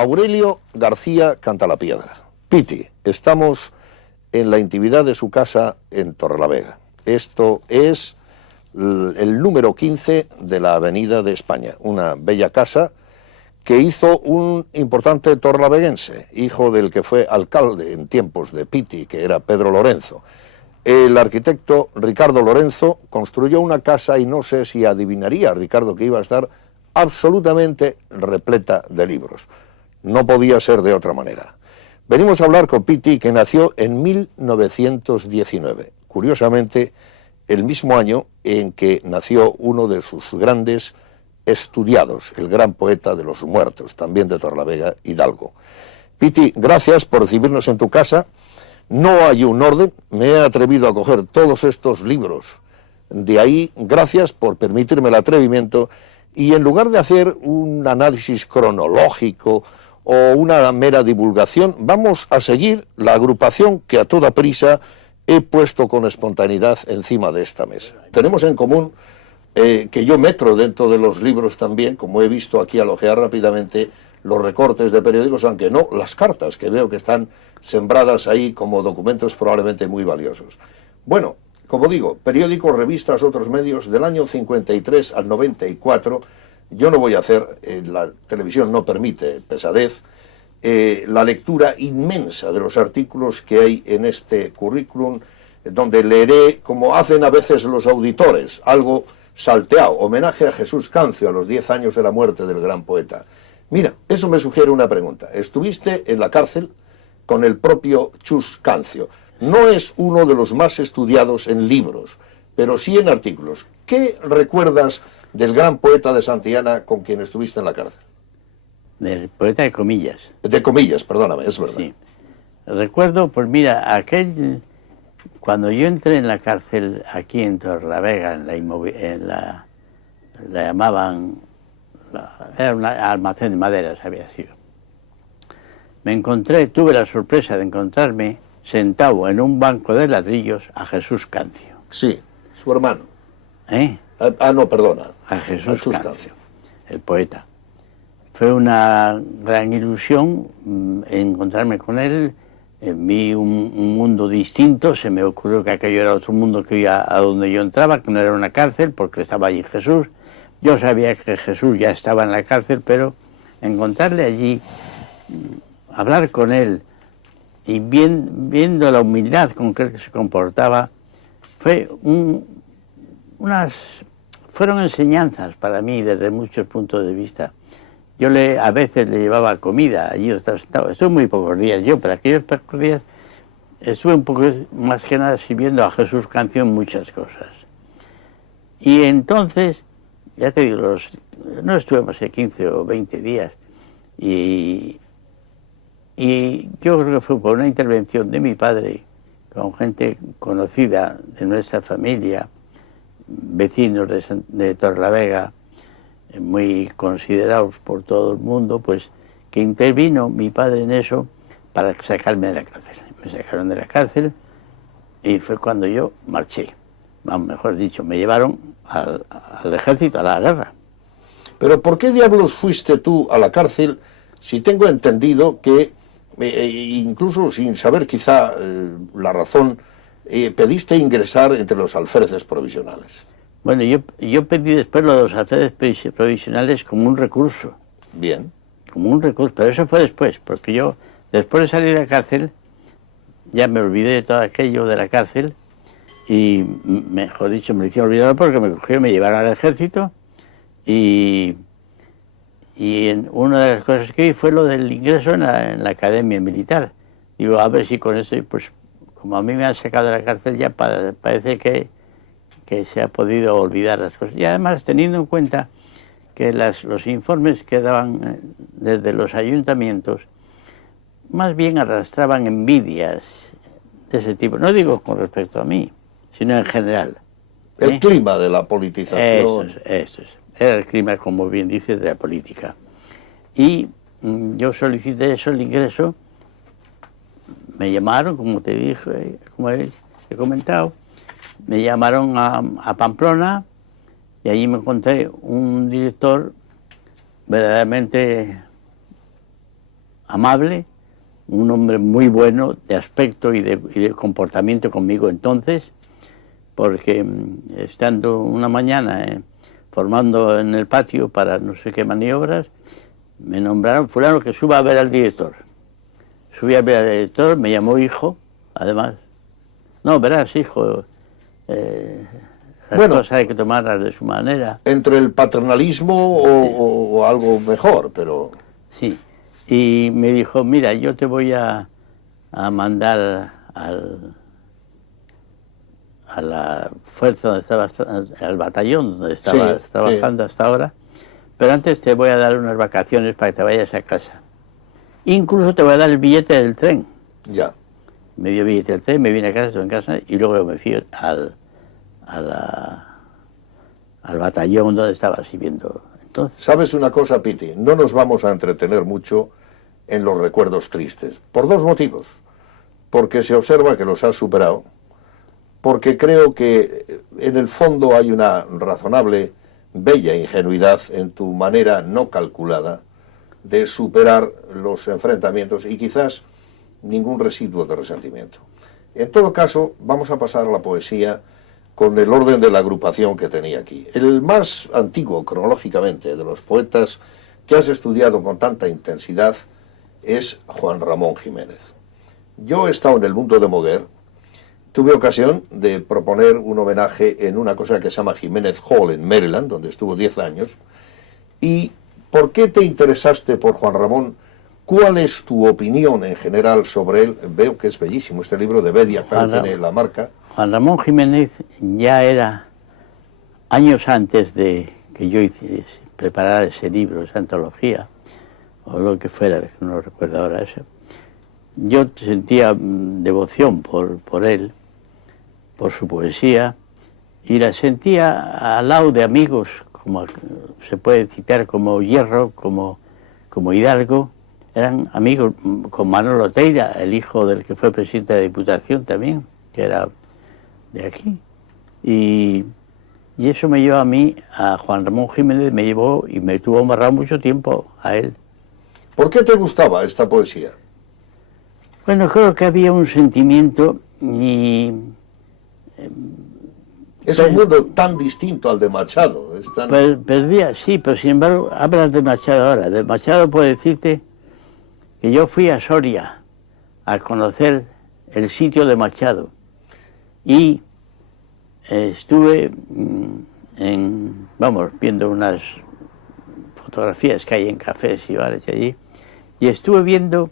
Aurelio García Cantalapiedra. Piti, estamos en la intimidad de su casa en Torrelavega. Esto es el número 15 de la Avenida de España, una bella casa que hizo un importante torrelaveguense, hijo del que fue alcalde en tiempos de Piti, que era Pedro Lorenzo. El arquitecto Ricardo Lorenzo construyó una casa y no sé si adivinaría, Ricardo, que iba a estar absolutamente repleta de libros. No podía ser de otra manera. Venimos a hablar con Piti, que nació en 1919, curiosamente el mismo año en que nació uno de sus grandes estudiados, el gran poeta de los muertos, también de Torrelavega, Hidalgo. Piti, gracias por recibirnos en tu casa. No hay un orden, me he atrevido a coger todos estos libros de ahí, gracias por permitirme el atrevimiento, y en lugar de hacer un análisis cronológico o una mera divulgación, vamos a seguir la agrupación que a toda prisa he puesto con espontaneidad encima de esta mesa. Tenemos en común que yo metro dentro de los libros también, como he visto aquí al ojear rápidamente, los recortes de periódicos, aunque no las cartas, que veo que están sembradas ahí como documentos probablemente muy valiosos. Bueno, como digo, periódicos, revistas, otros medios, del año 53 al 94, yo no voy a hacer, la televisión no permite pesadez, la lectura inmensa de los artículos que hay en este currículum, donde leeré, como hacen a veces los auditores, algo salteado, homenaje a Jesús Cancio a los 10 años de la muerte del gran poeta. Mira, eso me sugiere una pregunta. Estuviste en la cárcel con el propio Chus Cancio. No es uno de los más estudiados en libros, pero sí en artículos. ¿Qué recuerdas del gran poeta de Santillana con quien estuviste en la cárcel? Del poeta de comillas. De comillas, perdóname, es verdad. Sí. Recuerdo, pues mira, cuando yo entré en la cárcel aquí en Torrelavega, la llamaban, era un almacén de maderas, había sido. Tuve la sorpresa de encontrarme sentado en un banco de ladrillos a Jesús Cancio. Sí, su hermano. No, perdona. A Jesús Cancio, el poeta. Fue una gran ilusión encontrarme con él. Vi un mundo distinto, se me ocurrió que aquello era otro mundo que a donde yo entraba, que no era una cárcel, porque estaba allí Jesús. Yo sabía que Jesús ya estaba en la cárcel, pero encontrarle allí, hablar con él y viendo la humildad con que él se comportaba, fueron enseñanzas para mí desde muchos puntos de vista. Yo a veces le llevaba comida, allí estuve muy pocos días yo, pero aquellos pocos días estuve un poco más que nada sirviendo a Jesús Cancio en muchas cosas. Y entonces, ya te digo, no estuve más que 15 o 20 días, y yo creo que fue por una intervención de mi padre, con gente conocida de nuestra familia, vecinos de Torrelavega, muy considerados por todo el mundo, pues que intervino mi padre en eso para sacarme de la cárcel. Me sacaron de la cárcel y fue cuando yo marché. Mejor dicho, me llevaron al ejército, a la guerra. Pero ¿por qué diablos fuiste tú a la cárcel si tengo entendido que, incluso sin saber quizá la razón, pediste ingresar entre los alféreces provisionales? Bueno, yo pedí después los alféreces provisionales como un recurso. Bien. Como un recurso, pero eso fue después, porque yo, después de salir de la cárcel, ya me olvidé de todo aquello de la cárcel, y mejor dicho, me lo hicieron olvidar porque me cogieron, me llevaron al ejército, y una de las cosas que vi fue lo del ingreso en la academia militar. Digo, a ver si con eso, pues como a mí me han sacado de la cárcel, ya parece que se ha podido olvidar las cosas. Y además, teniendo en cuenta que los informes que daban desde los ayuntamientos más bien arrastraban envidias de ese tipo. No digo con respecto a mí, sino en general. El clima de la politización. Eso es. Era el clima, como bien dices, de la política. Y yo solicité eso, el ingreso. Me llamaron, como te dije, como he comentado, me llamaron a Pamplona, y allí me encontré un director verdaderamente amable, un hombre muy bueno de aspecto y de comportamiento conmigo entonces, porque estando una mañana formando en el patio para no sé qué maniobras, me nombraron fulano que suba a ver al director. Subí a ver al director, me llamó hijo, además. No, verás, hijo, las cosas hay que tomarlas de su manera. Entre el paternalismo o algo mejor, pero... Sí, y me dijo, mira, yo te voy a mandar a la fuerza donde estabas, al batallón donde estabas trabajando hasta ahora, pero antes te voy a dar unas vacaciones para que te vayas a casa. Incluso te voy a dar el billete del tren. Ya. Me dio el billete del tren, me vine a casa, estuve en casa, y luego me fui al batallón donde estaba sirviendo. Entonces, ¿sabes una cosa, Piti? No nos vamos a entretener mucho en los recuerdos tristes, por dos motivos. Porque se observa que los has superado, porque creo que en el fondo hay una razonable, bella ingenuidad en tu manera no calculada de superar los enfrentamientos y quizás ningún residuo de resentimiento. En todo caso, vamos a pasar a la poesía con el orden de la agrupación que tenía aquí. El más antiguo, cronológicamente, de los poetas que has estudiado con tanta intensidad es Juan Ramón Jiménez. Yo he estado en el mundo de Moguer, tuve ocasión de proponer un homenaje en una cosa que se llama Jiménez Hall en Maryland, donde estuvo 10 años. ¿Y por qué te interesaste por Juan Ramón? ¿Cuál es tu opinión en general sobre él? Veo que es bellísimo este libro de Bedia, que tiene la marca. Juan Ramón Jiménez ya era, años antes de que yo preparara ese libro, esa antología, o lo que fuera, no lo recuerdo ahora eso. Yo sentía devoción por él, por su poesía, y la sentía al lado de amigos, como se puede citar como Hierro, como Hidalgo. Eran amigos con Manolo Teira, el hijo del que fue presidente de la Diputación también, que era de aquí. Y eso me llevó a mí, a Juan Ramón Jiménez, me llevó y me tuvo amarrado mucho tiempo a él. ¿Por qué te gustaba esta poesía? Bueno, creo que había un sentimiento y... es un mundo tan distinto al de Machado. Es tan... Perdía, sí, pero sin embargo, hablas de Machado ahora. De Machado puedo decirte que yo fui a Soria a conocer el sitio de Machado y estuve viendo unas fotografías que hay en cafés y bares allí, y estuve viendo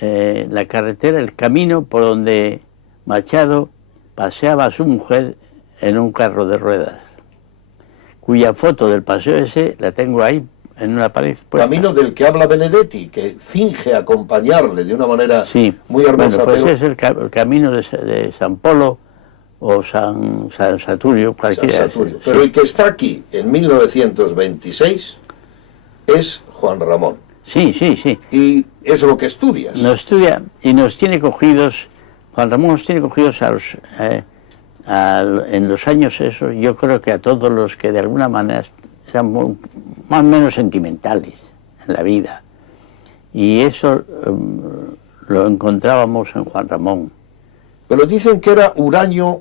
la carretera, el camino por donde Machado paseaba a su mujer en un carro de ruedas, cuya foto del paseo ese la tengo ahí en una pared puesta. Camino del que habla Benedetti, que finge acompañarle de una manera muy hermosa. Bueno, pues es el camino de San Polo o San Saturio, cualquiera. San Saturio. Pero el que está aquí en 1926 es Juan Ramón. Sí, sí, sí. Y es lo que estudias. Nos estudia y nos tiene cogidos, Juan Ramón nos tiene cogidos en los años esos, yo creo que a todos los que de alguna manera eran más o menos sentimentales en la vida. Y eso lo encontrábamos en Juan Ramón. Pero dicen que era huraño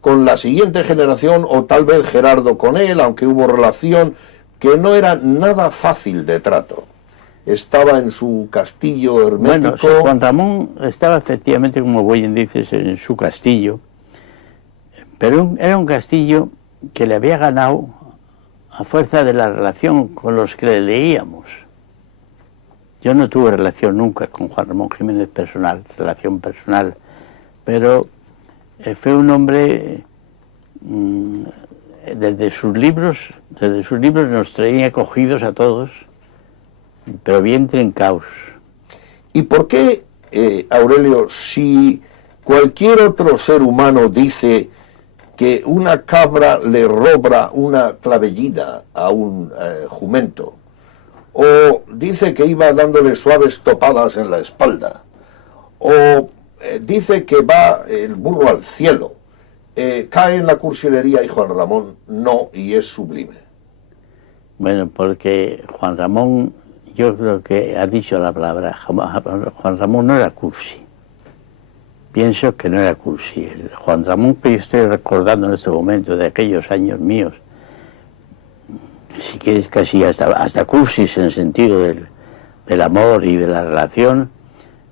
con la siguiente generación, o tal vez Gerardo con él, aunque hubo relación, que no era nada fácil de trato. Estaba en su castillo hermético. Bueno, Juan Ramón estaba efectivamente, como bien dices, en su castillo, pero era un castillo que le había ganado a fuerza de la relación con los que le leíamos. Yo no tuve relación nunca con Juan Ramón Jiménez relación personal, pero fue un hombre, desde sus libros nos traía cogidos a todos, pero bien trincaos. ¿Y por qué, Aurelio, si cualquier otro ser humano dice que una cabra le roba una clavellina a un jumento, o dice que iba dándole suaves topadas en la espalda, o dice que va el burro al cielo, cae en la cursilería y Juan Ramón no, y es sublime? Bueno, porque Juan Ramón, yo creo que has dicho la palabra. Juan Ramón no era cursi. Pienso que no era cursi. El Juan Ramón que yo estoy recordando en este momento, de aquellos años míos, si quieres casi hasta cursis en el sentido del amor y de la relación,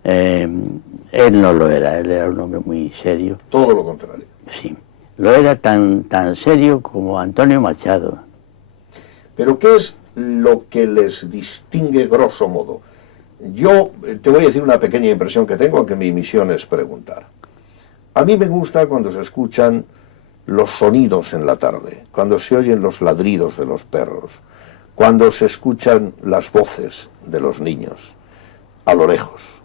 él no lo era. Él era un hombre muy serio. Todo lo contrario. Sí. Lo era tan serio como Antonio Machado. ¿Pero qué es lo que les distingue grosso modo? Yo te voy a decir una pequeña impresión que tengo, aunque mi misión es preguntar. A mí me gusta cuando se escuchan los sonidos en la tarde, cuando se oyen los ladridos de los perros, cuando se escuchan las voces de los niños a lo lejos,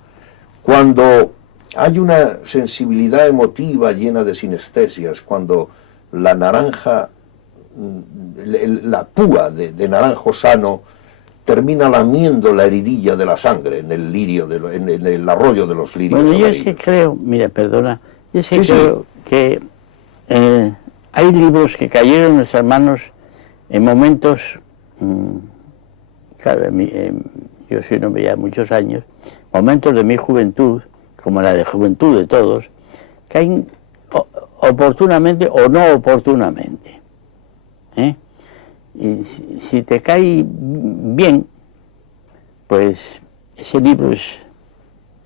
cuando hay una sensibilidad emotiva llena de sinestesias, cuando la naranja, la púa de naranjo sano termina lamiendo la heridilla de la sangre en el lirio, en el arroyo de los lirios. Bueno, yo es que creo, mira, perdona, yo es que creo que hay libros que cayeron en nuestras manos en momentos, claro, yo soy un hombre ya de muchos años, momentos de mi juventud, como la de juventud de todos, caen oportunamente o no oportunamente. Y si te cae bien, pues ese libro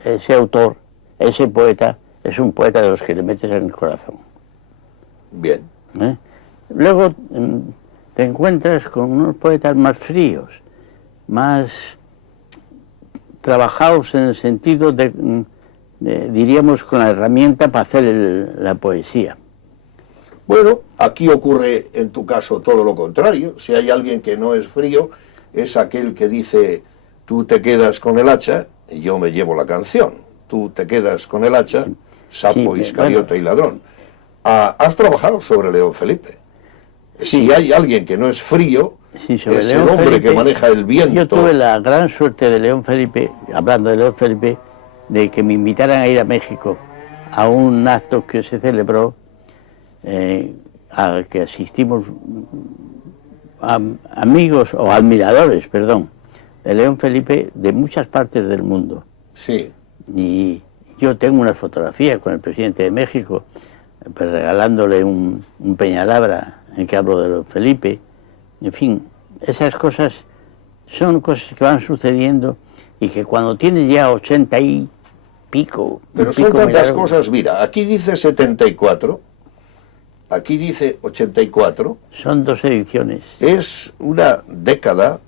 ese autor, ese poeta, es un poeta de los que le metes en el corazón. Bien. Luego te encuentras con unos poetas más fríos, más trabajados en el sentido diríamos, con la herramienta para hacer la poesía. Bueno, aquí ocurre en tu caso todo lo contrario. Si hay alguien que no es frío, es aquel que dice, tú te quedas con el hacha y yo me llevo la canción. Tú te quedas con el hacha, sapo, iscariote y ladrón. Has trabajado sobre León Felipe. Si hay alguien que no es frío, es el hombre Felipe, que maneja el viento. Yo tuve la gran suerte de León Felipe, hablando de León Felipe, de que me invitaran a ir a México a un acto que se celebró, al que asistimos amigos o admiradores, perdón, de León Felipe de muchas partes del mundo. Sí. Y yo tengo una fotografía con el presidente de México, pues, regalándole un peñalabra en que hablo de León Felipe. En fin, esas cosas son cosas que van sucediendo y que cuando tienes ya 80 y pico... Pero son tantas cosas, mira, aquí dice 74... Aquí dice 84. Son 2 ediciones. Es una década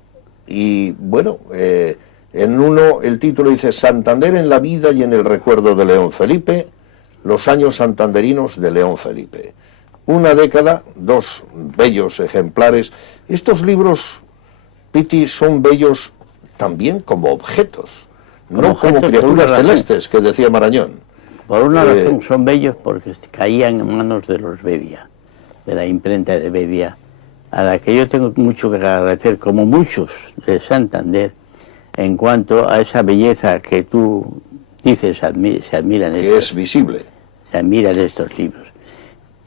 y, bueno, en uno el título dice Santander en la vida y en el recuerdo de León Felipe, los años santanderinos de León Felipe. Una década, 2 bellos ejemplares. Estos libros, Piti, son bellos también como objetos, no como criaturas celestes, que decía Marañón. Por una razón son bellos porque caían en manos de los Bedia, de la imprenta de Bedia, a la que yo tengo mucho que agradecer, como muchos de Santander, en cuanto a esa belleza que tú dices se admiran que es visible. Se admiran estos libros.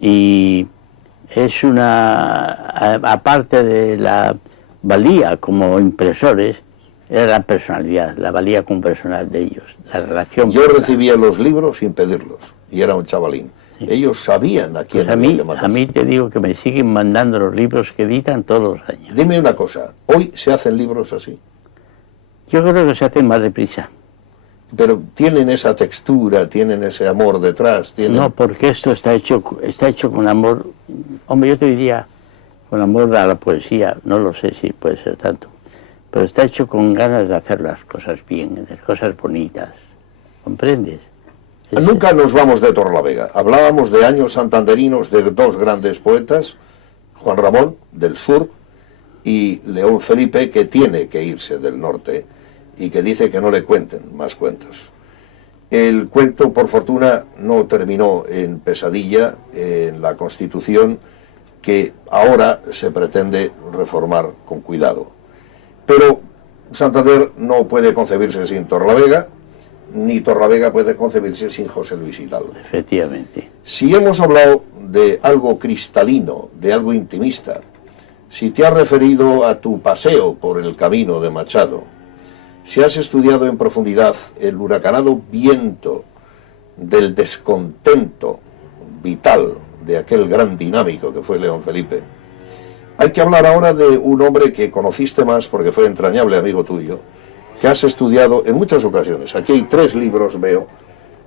Y es aparte de la valía como impresores, era la personalidad, la valía como personal de ellos, la relación. Yo recibía los libros sin pedirlos, y era un chavalín. Sí. Ellos sabían a quién había que matar. A mí te digo que me siguen mandando los libros que editan todos los años. Dime una cosa, ¿hoy se hacen libros así? Yo creo que se hacen más deprisa. Pero tienen esa textura, tienen ese amor detrás. ¿Tienen? No, porque esto está hecho con amor, hombre, yo te diría, con amor a la poesía, no lo sé si puede ser tanto. Pero está hecho con ganas de hacer las cosas bien, de hacer cosas bonitas. ¿Comprendes? Nunca nos vamos de Torrelavega. Hablábamos de años santanderinos de 2 grandes poetas, Juan Ramón, del sur, y León Felipe, que tiene que irse del norte y que dice que no le cuenten más cuentos. El cuento, por fortuna, no terminó en pesadilla, en la Constitución, que ahora se pretende reformar con cuidado. Pero Santander no puede concebirse sin Torrelavega, ni Torrelavega puede concebirse sin José Luis Hidalgo. Efectivamente. Si hemos hablado de algo cristalino, de algo intimista, si te has referido a tu paseo por el camino de Machado, si has estudiado en profundidad el huracanado viento del descontento vital de aquel gran dinámico que fue León Felipe, hay que hablar ahora de un hombre que conociste más porque fue entrañable amigo tuyo, que has estudiado en muchas ocasiones. Aquí hay 3 libros, veo,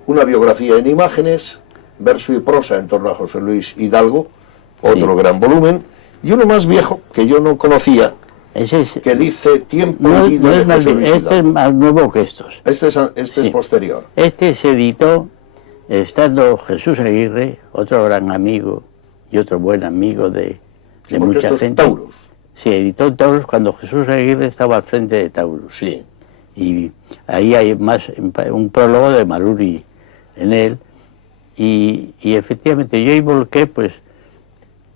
una biografía en imágenes, verso y prosa en torno a José Luis Hidalgo, otro gran volumen, y uno más viejo que yo no conocía, que dice Tiempo y vida de José Luis Hidalgo. Este es más nuevo que estos. Este es posterior. Este se editó estando Jesús Aguirre, otro gran amigo y otro buen amigo de mucha gente. Taurus. Sí, editó Taurus cuando Jesús Aguirre estaba al frente de Taurus. Sí. Y ahí hay más un prólogo de Maruri en él. Y efectivamente yo ahí volqué pues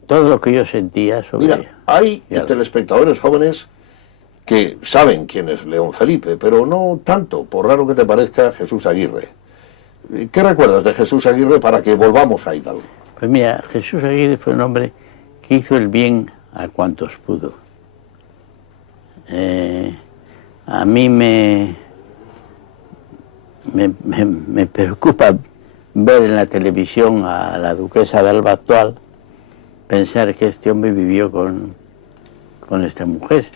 todo lo que yo sentía sobre... Mira, hay telespectadores jóvenes que saben quién es León Felipe, pero no tanto, por raro que te parezca, Jesús Aguirre. ¿Qué recuerdas de Jesús Aguirre para que volvamos a Hidalgo? Pues mira, Jesús Aguirre fue un hombre que hizo el bien a cuantos pudo. A mí me preocupa ver en la televisión a la duquesa de Alba actual, pensar que este hombre vivió con esta mujer,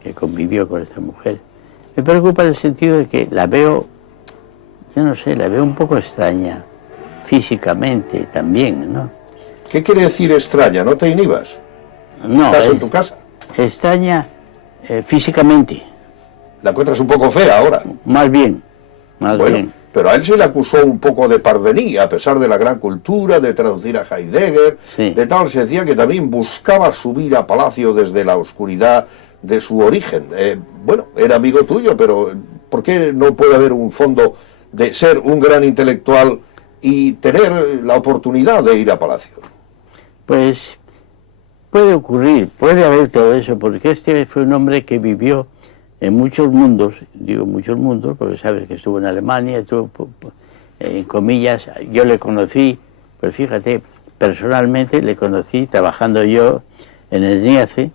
que convivió con esta mujer. Me preocupa en el sentido de que la veo, yo no sé, la veo un poco extraña, físicamente también, ¿no? ¿Qué quiere decir extraña? ¿No te inhibas? No, ¿Estás en tu casa? Extraña físicamente. ¿La encuentras un poco fea ahora? Más bien, más bien. Pero a él se le acusó un poco de parvenía, a pesar de la gran cultura, de traducir a Heidegger, sí. De tal se decía que también buscaba subir a palacio desde la oscuridad de su origen. Bueno, era amigo tuyo, pero ¿por qué no puede haber un fondo de ser un gran intelectual y tener la oportunidad de ir a palacio? Pues puede ocurrir, puede haber todo eso, porque este fue un hombre que vivió en muchos mundos, digo muchos mundos, porque sabes que estuvo en Alemania, estuvo, en comillas, yo le conocí, pues fíjate, personalmente le conocí trabajando yo en el SNIACE,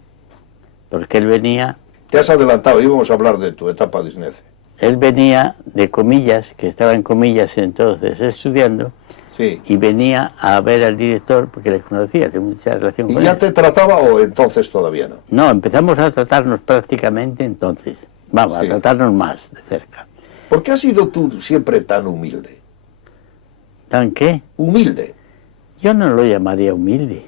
porque él venía... Te has adelantado, íbamos a hablar de tu etapa de SNIACE. Él venía de comillas, que estaba en comillas entonces estudiando, sí. Y venía a ver al director, porque le conocía, tenía mucha relación con él. ¿Y ya te trataba o entonces todavía no? No, empezamos a tratarnos prácticamente entonces. Vamos, sí. A tratarnos más de cerca. ¿Por qué has sido tú siempre tan humilde? ¿Tan qué? Humilde. Yo no lo llamaría humilde.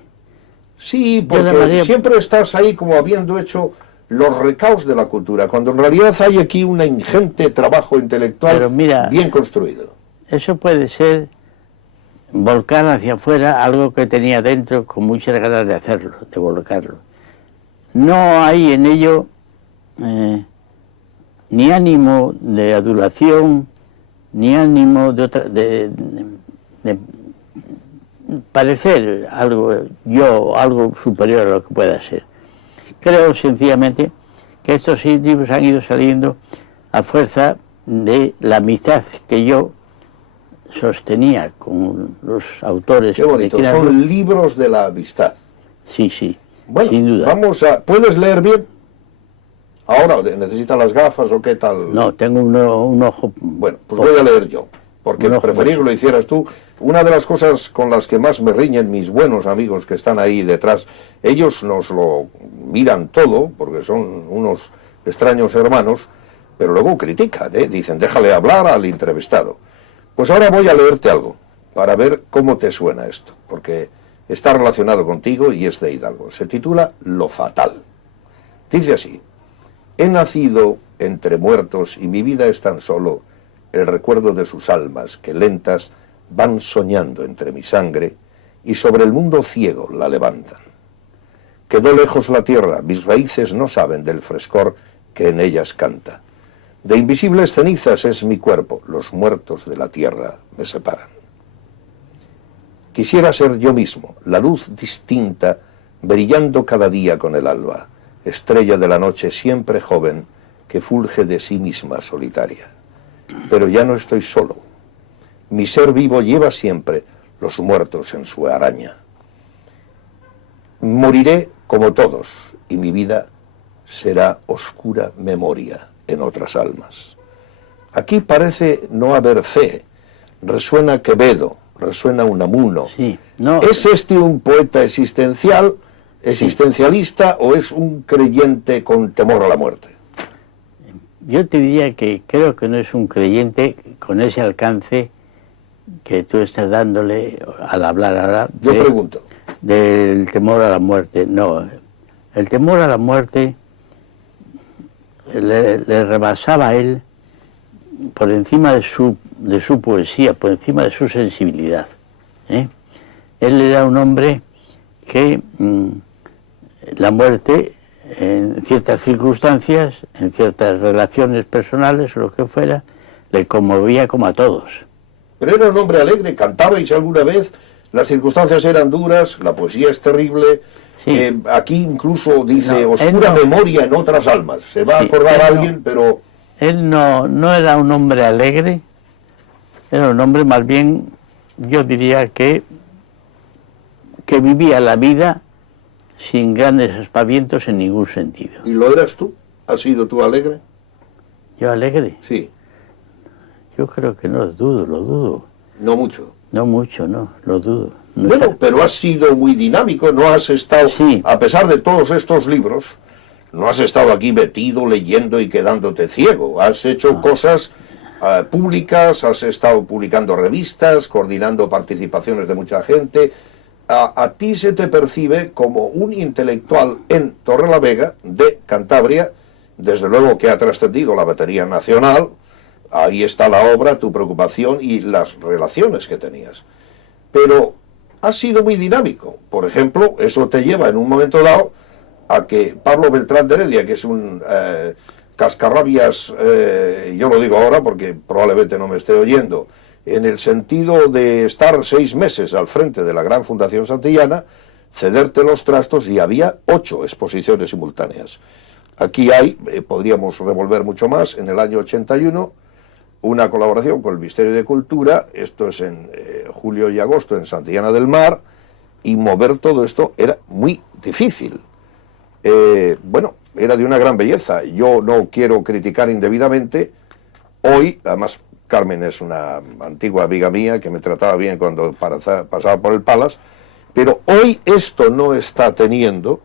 Sí, porque siempre estás ahí como habiendo hecho los recaos de la cultura, cuando en realidad hay aquí un ingente trabajo intelectual. Pero mira, bien construido. Eso puede ser volcar hacia afuera algo que tenía dentro con muchas ganas de hacerlo, de volcarlo. No hay en ello ni ánimo de adulación, ni ánimo de parecer algo superior a lo que pueda ser. Creo sencillamente que estos libros han ido saliendo a fuerza de la amistad que yo sostenía con los autores. Qué bonito, son libros de la amistad. Sí, sí, bueno, sin duda. Vamos a... ¿Puedes leer bien? ¿Ahora necesitas las gafas o qué tal? No, tengo un ojo... Bueno, pues voy a leer yo, porque preferí que lo hicieras tú. Una de las cosas con las que más me riñen mis buenos amigos que están ahí detrás, ellos nos lo miran todo, porque son unos extraños hermanos, pero luego critican, dicen, déjale hablar al entrevistado. Pues ahora voy a leerte algo, para ver cómo te suena esto, porque está relacionado contigo y es de Hidalgo. Se titula Lo fatal. Dice así: he nacido entre muertos y mi vida es tan solo el recuerdo de sus almas que lentas van soñando entre mi sangre y sobre el mundo ciego la levantan. Quedó lejos la tierra, mis raíces no saben del frescor que en ellas canta. De invisibles cenizas es mi cuerpo, los muertos de la tierra me separan. Quisiera ser yo mismo, la luz distinta, brillando cada día con el alba, estrella de la noche siempre joven, que fulge de sí misma solitaria. Pero ya no estoy solo. Mi ser vivo lleva siempre los muertos en su araña. Moriré como todos, y mi vida será oscura memoria en otras almas. Aquí parece no haber fe. Resuena Quevedo, resuena Unamuno. Sí, no. ¿Es este un poeta existencialista o es un creyente con temor a la muerte? Yo te diría que creo que no es un creyente con ese alcance que tú estás dándole al hablar ahora. Yo pregunto. Del temor a la muerte. No, el temor a la muerte le rebasaba a él por encima de su poesía, por encima de su sensibilidad. ¿Eh? Él era un hombre que la muerte, en ciertas circunstancias, en ciertas relaciones personales o lo que fuera, le conmovía como a todos. Pero era un hombre alegre. ¿Cantabais alguna vez? Las circunstancias eran duras, la poesía es terrible. Sí. Aquí incluso dice oscura memoria en otras almas. Se va a acordar a alguien, pero... Él no era un hombre alegre, era un hombre más bien, yo diría que vivía la vida sin grandes aspavientos en ningún sentido. ¿Y lo eras tú? ¿Has sido tú alegre? ¿Yo alegre? Sí. Yo creo que no, lo dudo. No mucho. No mucho, no, lo dudo. No bueno, pero has sido muy dinámico, no has estado, sí. A pesar de todos estos libros, no has estado aquí metido, leyendo y quedándote ciego. Has hecho cosas públicas, has estado publicando revistas, coordinando participaciones de mucha gente. A ti se te percibe como un intelectual en Torrelavega, de Cantabria, desde luego que ha trascendido la batería nacional. Ahí está la obra, tu preocupación y las relaciones que tenías. Pero has sido muy dinámico. Por ejemplo, eso te lleva en un momento dado a que Pablo Beltrán de Heredia, que es un cascarrabias, yo lo digo ahora porque probablemente no me esté oyendo, en el sentido de estar 6 meses al frente de la gran Fundación Santillana, cederte los trastos, y había 8 exposiciones simultáneas. Aquí hay, podríamos revolver mucho más, en el año 81, una colaboración con el Ministerio de Cultura, esto es en julio y agosto en Santillana del Mar, y mover todo esto era muy difícil. Bueno, era de una gran belleza. Yo no quiero criticar indebidamente. Hoy, además, Carmen es una antigua amiga mía que me trataba bien cuando pasaba por el Palace, pero hoy esto no está teniendo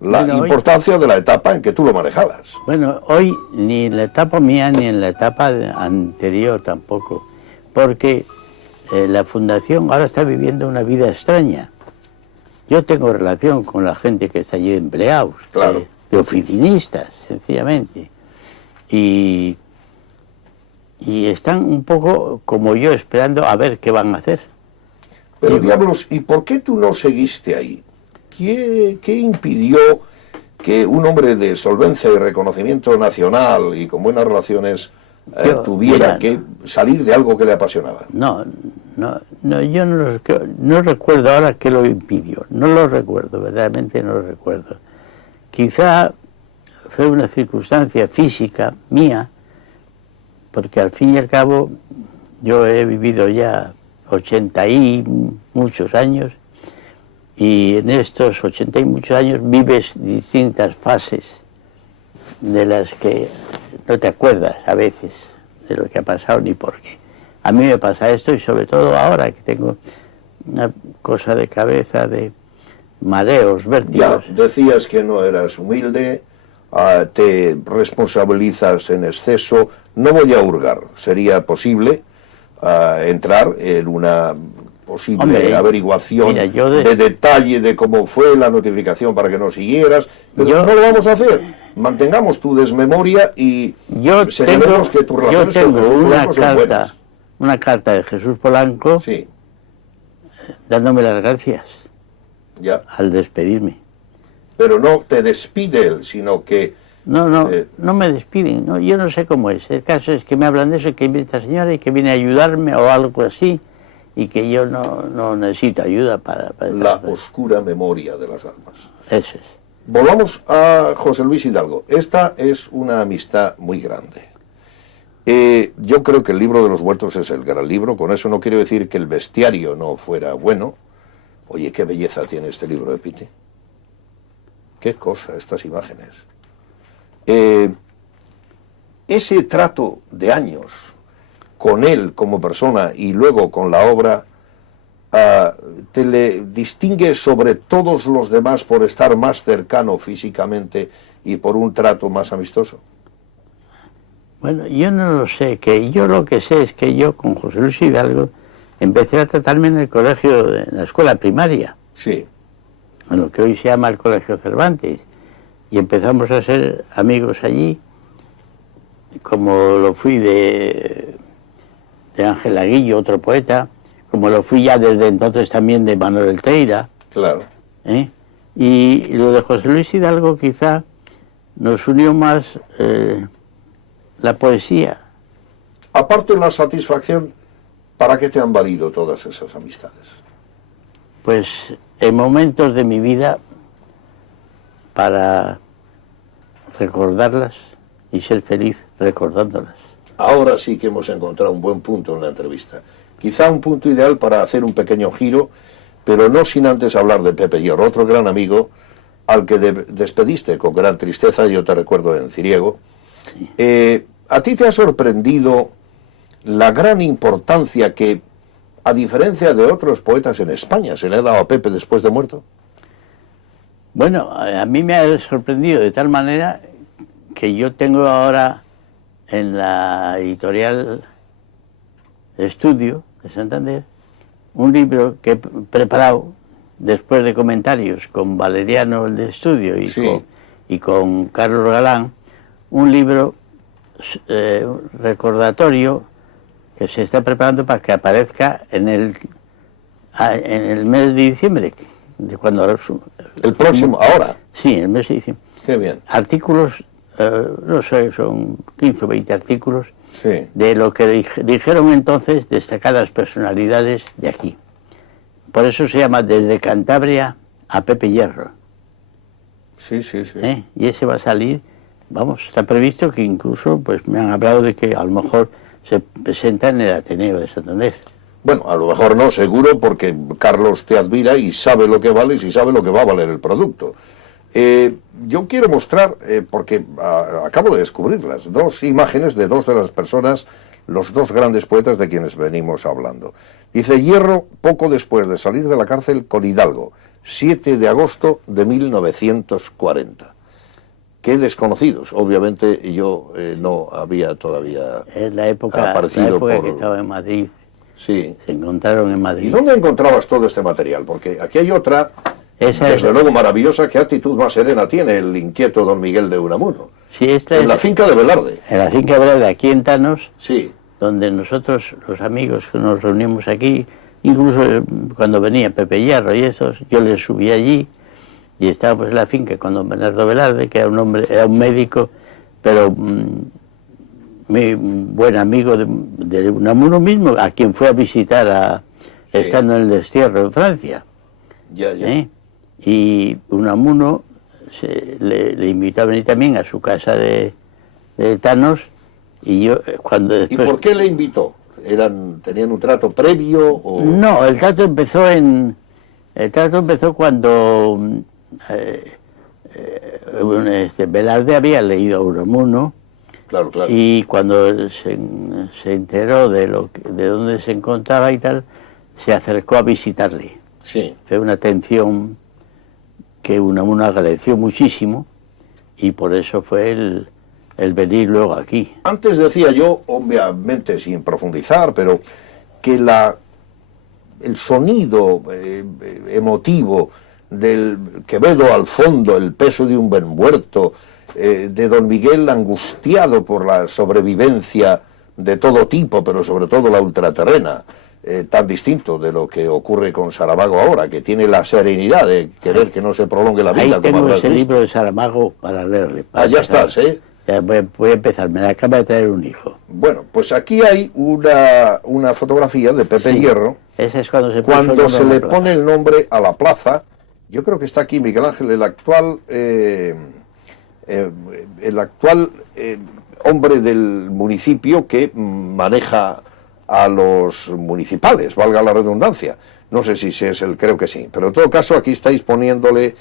la importancia de la etapa en que tú lo manejabas. Bueno, hoy ni en la etapa mía ni en la etapa anterior tampoco, porque la Fundación ahora está viviendo una vida extraña. Yo tengo relación con la gente que está allí de empleados, claro, de oficinistas, sencillamente, y están un poco como yo esperando a ver qué van a hacer. Pero diablos, ¿y por qué tú no seguiste ahí? ¿Qué impidió que un hombre de solvencia y reconocimiento nacional y con buenas relaciones tuviera que salir de algo que le apasionaba? No, yo no recuerdo ahora qué lo impidió. No lo recuerdo, verdaderamente no lo recuerdo. Quizá fue una circunstancia física mía, porque al fin y al cabo yo he vivido ya 80 y muchos años, y en estos 80 y muchos años vives distintas fases de las que no te acuerdas a veces de lo que ha pasado ni por qué. A mí me pasa esto, y sobre todo ahora que tengo una cosa de cabeza de mareos, vértigos. Ya, decías que no eras humilde, te responsabilizas en exceso. No voy a hurgar, sería posible entrar en una posible averiguación de detalle de cómo fue la notificación para que no siguieras, pero no lo vamos a hacer. Mantengamos tu desmemoria y señalemos que tus relaciones con Jesús Polanco son buenas. Una carta de Jesús Polanco, sí, dándome las gracias al despedirme. Pero no te despide él, sino que... No me despiden, no, yo no sé cómo es. El caso es que me hablan de eso, que viene esta señora y que viene a ayudarme o algo así, y que yo no necesito ayuda para la oscura memoria de las almas. Eso es. Volvamos a José Luis Hidalgo. Esta es una amistad muy grande. Yo creo que el libro de los huertos es el gran libro. Con eso no quiero decir que el bestiario no fuera bueno. Oye, qué belleza tiene este libro de Piti. Qué cosa, estas imágenes. ese trato de años con él como persona y luego con la obra, te le distingue sobre todos los demás por estar más cercano físicamente y por un trato más amistoso? Bueno, yo no lo sé, que yo lo que sé es que yo con José Luis Hidalgo empecé a tratarme en el colegio, en la escuela primaria. Sí. En lo que hoy se llama el Colegio Cervantes, y empezamos a ser amigos allí, como lo fui de Ángel Aguillo, otro poeta, como lo fui ya desde entonces también de Manuel Teira. Claro. Y lo de José Luis Hidalgo quizá nos unió más la poesía. Aparte de la satisfacción, ¿para qué te han valido todas esas amistades? Pues en momentos de mi vida para recordarlas y ser feliz recordándolas. Ahora sí que hemos encontrado un buen punto en la entrevista. Quizá un punto ideal para hacer un pequeño giro, pero no sin antes hablar de Pepe Hierro, otro gran amigo al que despediste con gran tristeza, yo te recuerdo en Ciriego. Sí. ¿A ti te ha sorprendido la gran importancia que, a diferencia de otros poetas en España, se le ha dado a Pepe después de muerto? Bueno, a mí me ha sorprendido de tal manera que yo tengo ahora en la editorial Estudio de Santander un libro que he preparado después de comentarios con Valeriano, el de Estudio, y, sí, con Carlos Galán, un libro recordatorio que se está preparando para que aparezca en el mes de diciembre. De cuando el próximo, ahora. Sí, el mes de diciembre. Qué bien. Artículos, no sé, son 15 o 20 artículos, sí, de lo que dijeron entonces destacadas personalidades de aquí. Por eso se llama Desde Cantabria a Pepe Hierro. Sí, sí, sí. Y ese va a salir, vamos, está previsto que incluso, pues me han hablado de que a lo mejor se presenta en el Ateneo de Santander. Bueno, a lo mejor no, seguro, porque Carlos te admira y sabe lo que vales y sabe lo que va a valer el producto. Yo quiero mostrar, porque acabo de descubrirlas, dos imágenes de dos de las personas, los dos grandes poetas de quienes venimos hablando. Dice Hierro, poco después de salir de la cárcel con Hidalgo, 7 de agosto de 1940. Qué desconocidos, obviamente yo no había todavía es la época, aparecido que estaba en Madrid. Sí. Se encontraron en Madrid. ¿Y dónde encontrabas todo este material? Porque aquí hay otra, desde luego maravillosa. ¿Qué actitud más serena tiene el inquieto don Miguel de Unamuno? Sí, en la finca de Velarde. En la finca de Velarde, aquí en Tanos, sí, donde nosotros, los amigos que nos reunimos aquí, incluso cuando venía Pepe Hierro y esos, yo les subí allí y estábamos en la finca con don Bernardo Velarde, que era un hombre, era un médico, pero muy buen amigo de Unamuno mismo, a quien fue a visitar estando en el destierro en Francia. Ya. Y Unamuno le invitó a venir también a su casa de Tanos, y yo cuando después... ¿Y por qué le invitó? ¿Tenían un trato previo? O... No, el trato empezó cuando Velarde había leído a Unamuno. Claro. Y cuando se enteró de dónde se encontraba y tal, se acercó a visitarle. Sí. Fue una atención que Unamuno agradeció muchísimo, y por eso fue el venir luego aquí. Antes decía yo, obviamente sin profundizar, pero que el sonido emotivo del Quevedo al fondo, el peso de un buen muerto, de don Miguel angustiado por la sobrevivencia de todo tipo, pero sobre todo la ultraterrena, tan distinto de lo que ocurre con Saramago ahora, que tiene la serenidad de querer que no se prolongue la vida. Ahí tengo ese libro de Saramago para leerle. Ya estás, ¿eh? Ya voy a empezar, me la acaba de traer un hijo. Bueno, pues aquí hay una fotografía de Pepe Hierro. Esa es cuando se le pone el nombre a la plaza. Yo creo que está aquí Miguel Ángel, el actual hombre del municipio que maneja a los municipales, valga la redundancia. No sé si es él, creo que sí. Pero en todo caso aquí estáis poniéndole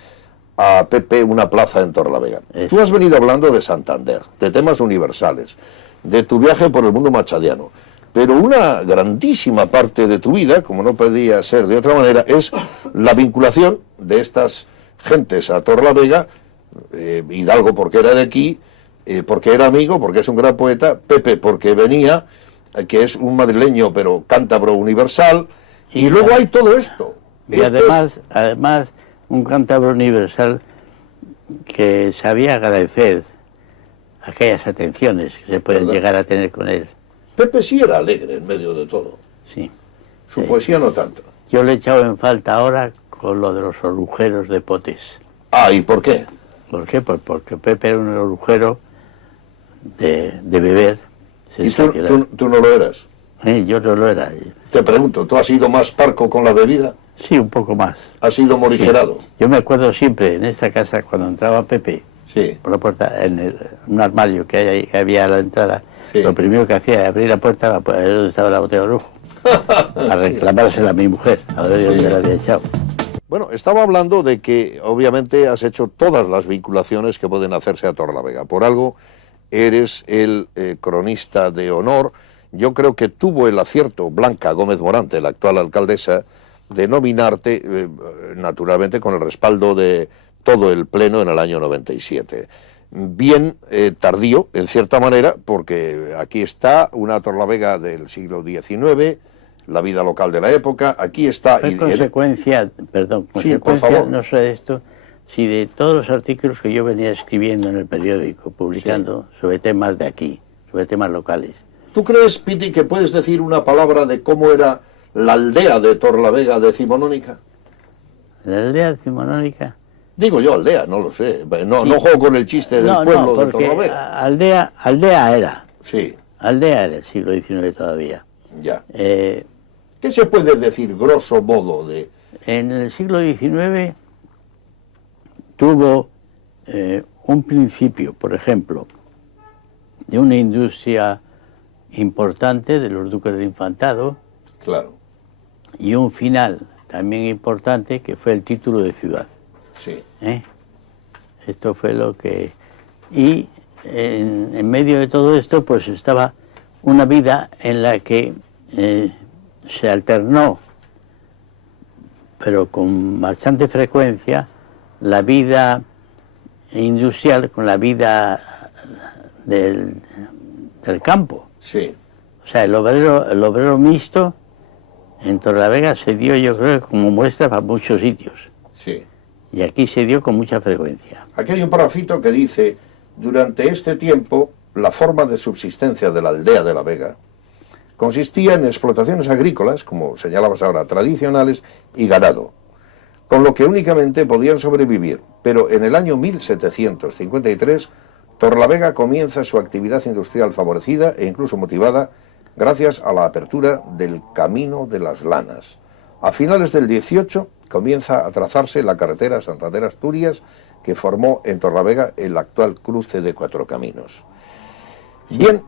a Pepe una plaza en Torrelavega. Tú has venido hablando de Santander, de temas universales, de tu viaje por el mundo machadiano, pero una grandísima parte de tu vida, como no podía ser de otra manera, es la vinculación de estas gentes a Torrelavega, Hidalgo porque era de aquí, porque era amigo, porque es un gran poeta, Pepe porque venía, que es un madrileño pero cántabro universal, y luego hay todo esto. Y además un cántabro universal que sabía agradecer aquellas atenciones que se pueden llegar a tener con él. Pepe sí era alegre en medio de todo. Sí. Su poesía no tanto. Yo le he echado en falta ahora con lo de los orujeros de potes. Ah, ¿y por qué? ¿Por qué? Pues porque Pepe era un orujero de beber. ¿Y tú no lo eras? Yo no lo era. Te pregunto, ¿tú has sido más parco con la bebida? Sí, un poco más. ¿Has sido morigerado? Sí. Yo me acuerdo siempre en esta casa cuando entraba Pepe, sí, por la puerta, en un armario que, que había a la entrada, sí, lo primero que hacía era abrir la puerta, pues donde estaba la botella de orujo, a reclamársela a mi mujer, a ver dónde la había echado. Bueno, estaba hablando de que obviamente has hecho todas las vinculaciones que pueden hacerse a Torrelavega. Por algo eres el cronista de honor. Yo creo que tuvo el acierto Blanca Gómez Morante, la actual alcaldesa, de nominarte, naturalmente con el respaldo de todo el Pleno en el año 97. Bien tardío, en cierta manera, porque aquí está una Torrelavega del siglo XIX, la vida local de la época, aquí está... Fue consecuencia, perdón, consecuencia, sí, por favor, no sé de esto, si de todos los artículos que yo venía escribiendo en el periódico, publicando sobre temas de aquí, sobre temas locales. ¿Tú crees, Piti, que puedes decir una palabra de cómo era la aldea de Torrelavega decimonónica? ¿La aldea decimonónica? Digo yo aldea, no lo sé. No, sí, no juego con el chiste del pueblo de Torrelavega. Aldea era. Sí. Aldea era el siglo XIX todavía. Ya. ¿Qué se puede decir, grosso modo, de...? En el siglo XIX tuvo un principio, por ejemplo, de una industria importante de los duques del infantado. Claro. Y un final también importante que fue el título de ciudad. Sí. Esto fue lo que... Y en medio de todo esto pues estaba una vida en la que se alternó, pero con bastante frecuencia, la vida industrial con la vida del campo. Sí. O sea, el obrero mixto en Torrelavega se dio, yo creo, como muestra para muchos sitios. Sí. Y aquí se dio con mucha frecuencia. Aquí hay un parrafito que dice: durante este tiempo, la forma de subsistencia de la aldea de la Vega consistía en explotaciones agrícolas, como señalabas ahora, tradicionales, y ganado, con lo que únicamente podían sobrevivir. Pero en el año 1753, Torrelavega comienza su actividad industrial favorecida e incluso motivada gracias a la apertura del Camino de las Lanas. A finales del 18 comienza a trazarse la carretera Santander-Asturias, que formó en Torrelavega el actual cruce de Cuatro Caminos. Sí. Bien,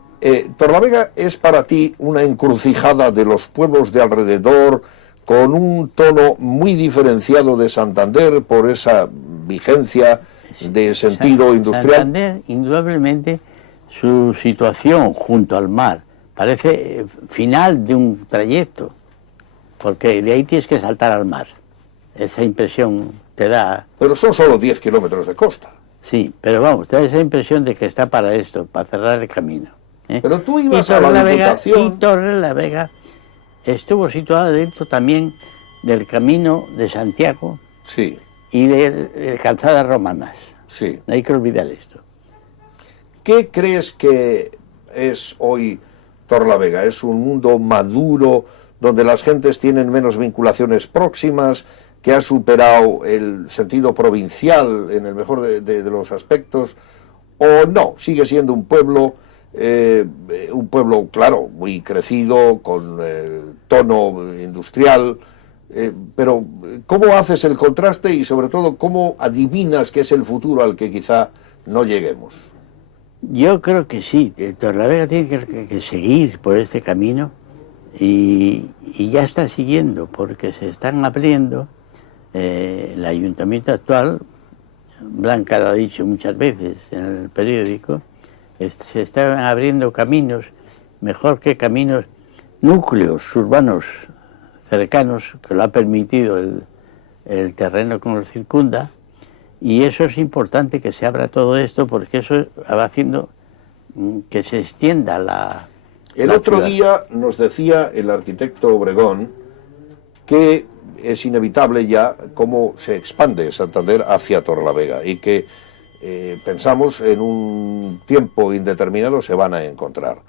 Torrelavega es para ti una encrucijada de los pueblos de alrededor, con un tono muy diferenciado de Santander por esa vigencia de sentido industrial. Santander, indudablemente, su situación junto al mar parece final de un trayecto, porque de ahí tienes que saltar al mar. Esa impresión te da... Pero son solo 10 kilómetros de costa. Sí, pero vamos, te da esa impresión de que está para esto, para cerrar el camino. Pero tú ibas a la Diputación... Y Torrelavega estuvo situada dentro también del Camino de Santiago, sí, y de calzadas romanas. Sí. No hay que olvidar esto. ¿Qué crees que es hoy Torrelavega? ¿Es un mundo maduro, donde las gentes tienen menos vinculaciones próximas, que ha superado el sentido provincial en el mejor de los aspectos? ¿O no? Sigue siendo un pueblo, claro, muy crecido, con tono industrial, pero ¿cómo haces el contraste y sobre todo cómo adivinas que es el futuro al que quizá no lleguemos? Yo creo que sí, Torrelavega tiene que seguir por este camino y ya está siguiendo, porque se están abriendo, el ayuntamiento actual Blanca lo ha dicho muchas veces en el periódico, se estaban abriendo caminos, mejor que caminos, núcleos urbanos cercanos, que lo ha permitido el terreno que nos circunda, y eso es importante, que se abra todo esto, porque eso va haciendo que se extienda la... El otro día nos decía el arquitecto Obregón que es inevitable ya cómo se expande Santander hacia Torrelavega y que pensamos en un tiempo indeterminado se van a encontrar.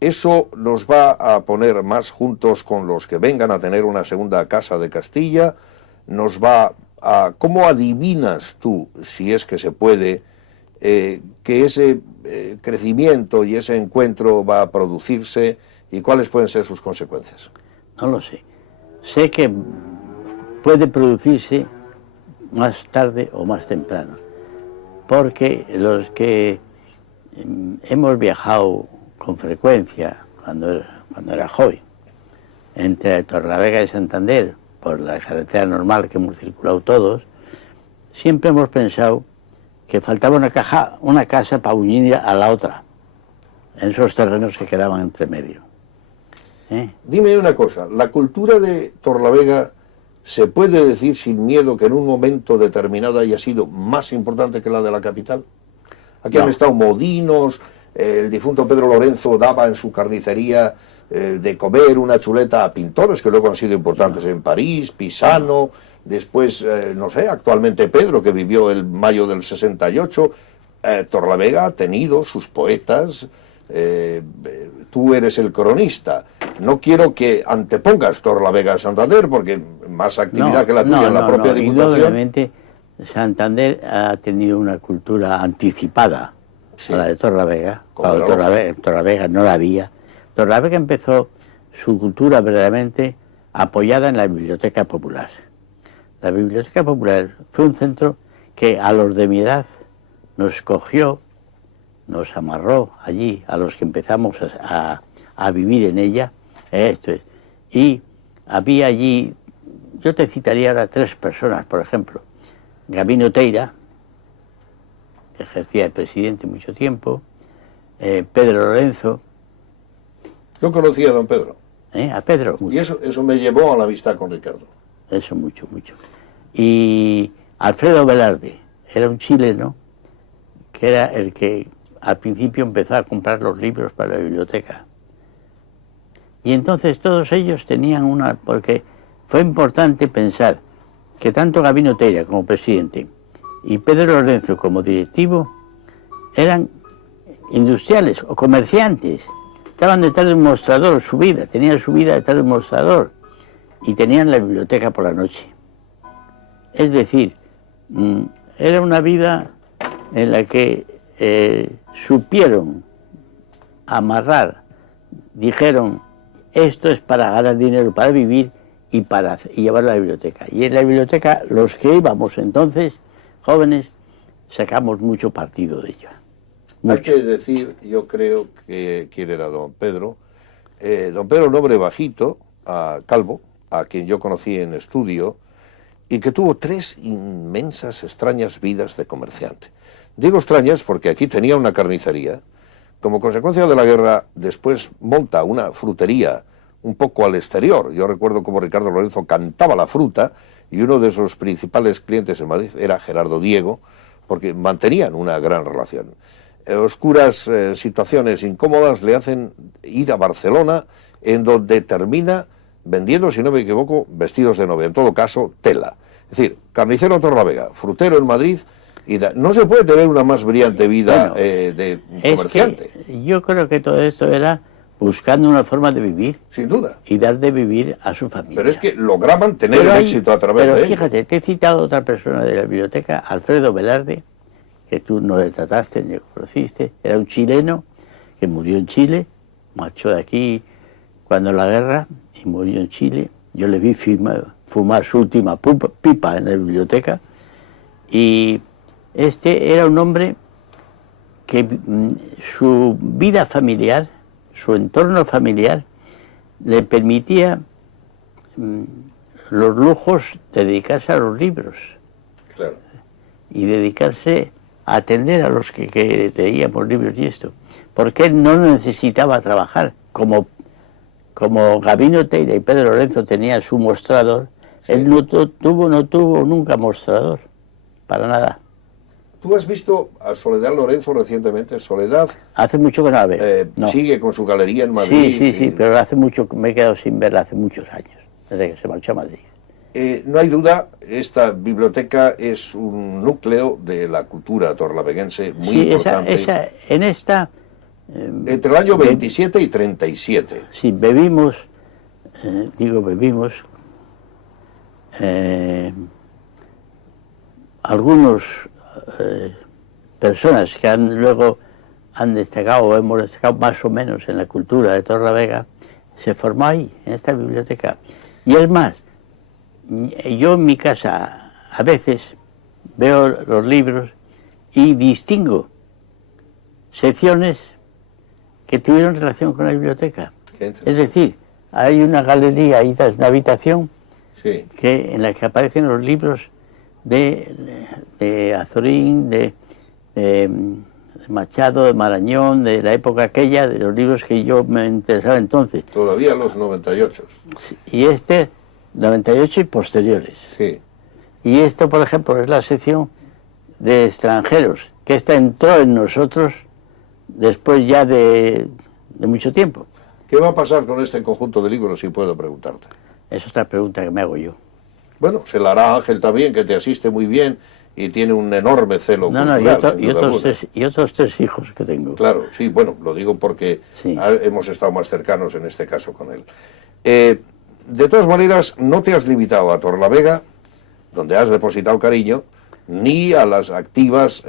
¿Eso nos va a poner más juntos con los que vengan a tener una segunda casa de Castilla? ¿Nos va a... ¿Cómo adivinas tú, si es que se puede, que ese crecimiento y ese encuentro va a producirse y cuáles pueden ser sus consecuencias? No lo sé. Sé que puede producirse más tarde o más temprano, porque los que hemos viajado con frecuencia cuando era joven entre Torrelavega y Santander por la carretera normal que hemos circulado todos, siempre hemos pensado que faltaba una casa para unir a la otra en esos terrenos que quedaban entre medio. Dime una cosa, ¿la cultura de Torrelavega se puede decir sin miedo que en un momento determinado haya sido más importante que la de la capital? Aquí han estado modinos, el difunto Pedro Lorenzo daba en su carnicería de comer una chuleta a pintores que luego han sido importantes en París, Pisano, después, no sé, actualmente Pedro, que vivió el mayo del 68, Torrelavega ha tenido sus poetas, tú eres el cronista. No quiero que antepongas Torrelavega a Santander, porque más actividad que la tuya en la propia Diputación. Indudablemente, Santander ha tenido una cultura anticipada a la de Torrelavega. Cuando Torrelavega no la había. Torrelavega empezó su cultura verdaderamente apoyada en la Biblioteca Popular. La Biblioteca Popular fue un centro que a los de mi edad nos cogió, nos amarró allí, a los que empezamos a vivir en ella. Y había allí, yo te citaría ahora 3 personas, por ejemplo. Gabino Teira, que ejercía de presidente mucho tiempo, Pedro Lorenzo. Yo conocí a don Pedro. A Pedro. Mucho. Y eso me llevó a la amistad con Ricardo. Eso mucho. Y Alfredo Velarde, era un chileno, que era el que al principio empezó a comprar los libros para la biblioteca. Y entonces todos ellos tenían porque fue importante pensar que tanto Gabino Teira como presidente y Pedro Lorenzo como directivo eran industriales o comerciantes. Estaban detrás de un mostrador, tenían su vida detrás de un mostrador y tenían la biblioteca por la noche. Es decir, era una vida en la que supieron amarrar, dijeron, esto es para ganar dinero, para vivir y llevarlo a la biblioteca. Y en la biblioteca, los que íbamos entonces, jóvenes, sacamos mucho partido de ello. Hay que decir, yo creo que quién era don Pedro. Don Pedro, un hombre bajito, calvo, a quien yo conocí en estudio, y que tuvo 3 inmensas, extrañas vidas de comerciante. Digo extrañas porque aquí tenía una carnicería. Como consecuencia de la guerra, después monta una frutería un poco al exterior. Yo recuerdo cómo Ricardo Lorenzo cantaba la fruta y uno de sus principales clientes en Madrid era Gerardo Diego, porque mantenían una gran relación. Oscuras situaciones incómodas le hacen ir a Barcelona, en donde termina vendiendo, si no me equivoco, vestidos de novia, en todo caso, tela. Es decir, carnicero en Torrelavega, frutero en Madrid, y no se puede tener una más brillante vida de comerciante. Yo creo que todo esto era buscando una forma de vivir. Sin duda. Y dar de vivir a su familia. Pero es que lograban tener el éxito a través de ello. Pero fíjate, te he citado a otra persona de la biblioteca, Alfredo Velarde, que tú no le trataste ni lo conociste, era un chileno que murió en Chile, marchó de aquí cuando la guerra y murió en Chile. Yo le vi fumar su última pipa en la biblioteca, y este era un hombre que su vida familiar, su entorno familiar, le permitía los lujos de dedicarse a los libros. Claro. y dedicarse a atender a los que leíamos libros y esto. Porque él no necesitaba trabajar, como Gabino Teira y Pedro Lorenzo tenían su mostrador, sí. Él no tuvo nunca mostrador, para nada. ¿Tú has visto a Soledad Lorenzo recientemente? Soledad... Hace mucho que no la veo. No. Sigue con su galería en Madrid. Sí, pero hace mucho, me he quedado sin verla hace muchos años, desde que se marchó a Madrid. No hay duda, esta biblioteca es un núcleo de la cultura torlaveguense muy importante. En esta... entre el año 27 y 37. Sí, bebimos, algunos personas que luego han destacado, o hemos destacado más o menos en la cultura de Torlavega, se formó ahí, en esta biblioteca. Y es más, yo en mi casa a veces veo los libros y distingo secciones que tuvieron relación con la biblioteca. Es decir, hay una galería, ahí es una habitación sí. En la que aparecen los libros de Azorín, de Machado, de Marañón, de la época aquella, de los libros que yo me interesaba entonces. Todavía los 98. Y 98 y posteriores. Sí. Y esto, por ejemplo, es la sección de extranjeros, que esta entró en nosotros después ya de mucho tiempo. ¿Qué va a pasar con este conjunto de libros, si puedo preguntarte? Es otra pregunta que me hago yo. Bueno, se la hará Ángel también, que te asiste muy bien y tiene un enorme celo cultural. Y otros tres hijos que tengo. Claro, sí, bueno, lo digo porque sí. Hemos estado más cercanos en este caso con él. De todas maneras, no te has limitado a Torlavega, donde has depositado cariño, ni a las activas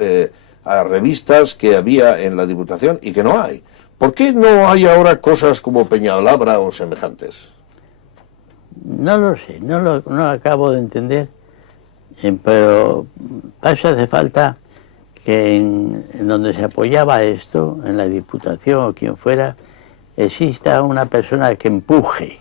a revistas que había en la Diputación y que no hay. ¿Por qué no hay ahora cosas como Peñalabra o semejantes? No lo sé, no lo acabo de entender, pero para eso hace falta que en donde se apoyaba esto, en la Diputación o quien fuera, exista una persona que empuje,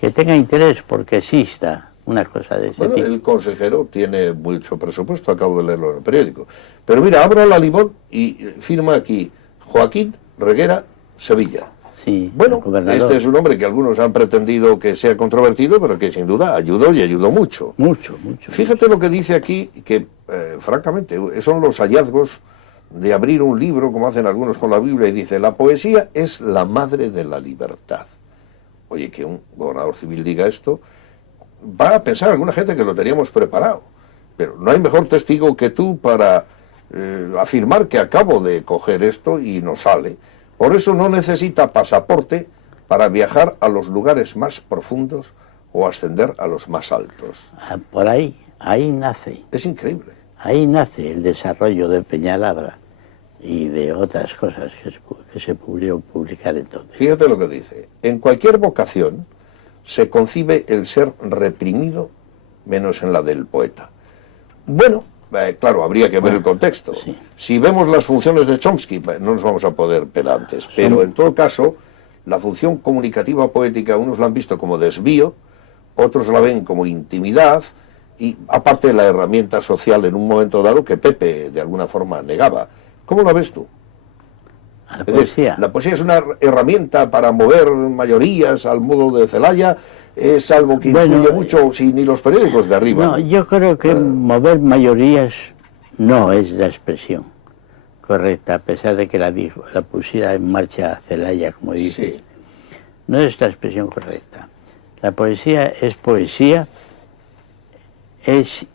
que tenga interés porque exista una cosa de este tipo. El consejero tiene mucho presupuesto, acabo de leerlo en el periódico. Pero mira, abro la limón y firma aquí Joaquín Reguera Sevilla. Sí, bueno, este es un hombre que algunos han pretendido que sea controvertido, pero que sin duda ayudó y ayudó mucho. Mucho. Fíjate lo que dice aquí, que francamente son los hallazgos de abrir un libro, como hacen algunos con la Biblia, y dice, la poesía es la madre de la libertad. Oye, que un gobernador civil diga esto, va a pensar alguna gente que lo teníamos preparado. Pero no hay mejor testigo que tú para afirmar que acabo de coger esto y no sale. Por eso no necesita pasaporte para viajar a los lugares más profundos o ascender a los más altos. Por ahí nace. Es increíble. Ahí nace el desarrollo de Peñalabra y de otras cosas que se pudieron publicar entonces. Fíjate lo que dice. En cualquier vocación se concibe el ser reprimido, menos en la del poeta. Bueno, claro, habría que ver el contexto. Sí. Si vemos las funciones de Chomsky, no nos vamos a poder pedantes, pero en todo caso, la función comunicativa poética, unos la han visto como desvío, otros la ven como intimidad, y aparte la herramienta social en un momento dado que Pepe de alguna forma negaba. ¿Cómo la ves tú? A la poesía. La poesía es una herramienta para mover mayorías al modo de Celaya, es algo que influye mucho, si ni los periódicos de arriba. No, yo creo que mover mayorías no es la expresión correcta, a pesar de que la pusiera en marcha Celaya, como dices. Sí. No es la expresión correcta. La poesía, es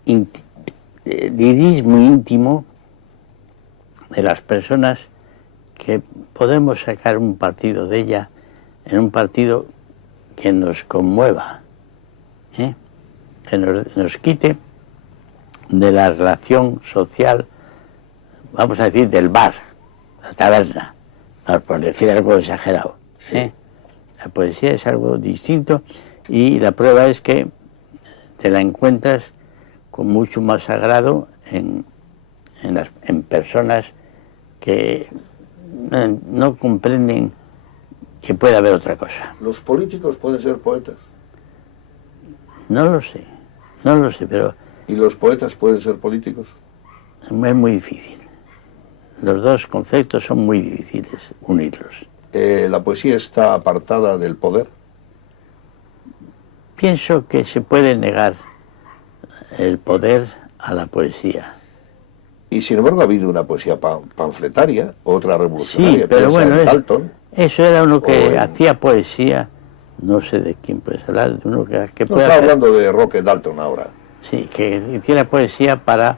lirismo íntimo de las personas que podemos sacar un partido de ella, en un partido que nos conmueva, que nos quite de la relación social, vamos a decir, del bar, la taberna, por decir algo exagerado. La poesía es algo distinto y la prueba es que te la encuentras con mucho más sagrado en personas que no comprenden que puede haber otra cosa. ¿Los políticos pueden ser poetas? No lo sé, pero ¿Y los poetas pueden ser políticos? Es muy difícil. Los dos conceptos son muy difíciles unirlos. ¿La poesía está apartada del poder? Pienso que se puede negar el poder a la poesía. Y sin embargo ha habido una poesía panfletaria, otra revolucionaria, Sí, pero bueno, en Dalton. Eso era uno que hacía poesía, no sé de quién puedes hablar, de uno que No puede está hacer, hablando de Roque Dalton ahora. sí, que hiciera poesía para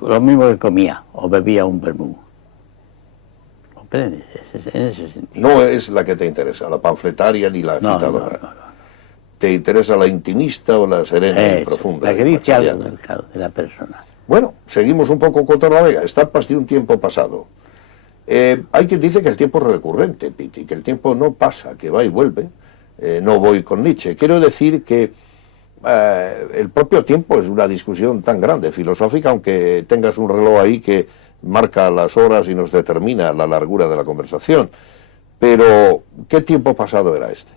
lo mismo que comía o bebía un vermú. ¿Comprendes? En ese sentido. No es la que te interesa, la panfletaria ni la No, agitadora. no. ¿Te interesa la intimista o la serena y profunda? La que dice algo machillana? de la persona. Bueno, seguimos un poco con Torlavega. Estampas de un tiempo pasado. Hay quien dice que el tiempo es recurrente, Piti, que el tiempo no pasa, que va y vuelve. No voy con Nietzsche. Quiero decir que el propio tiempo es una discusión tan grande, filosófica, aunque tengas un reloj ahí que marca las horas y nos determina la largura de la conversación. Pero, ¿qué tiempo pasado era este?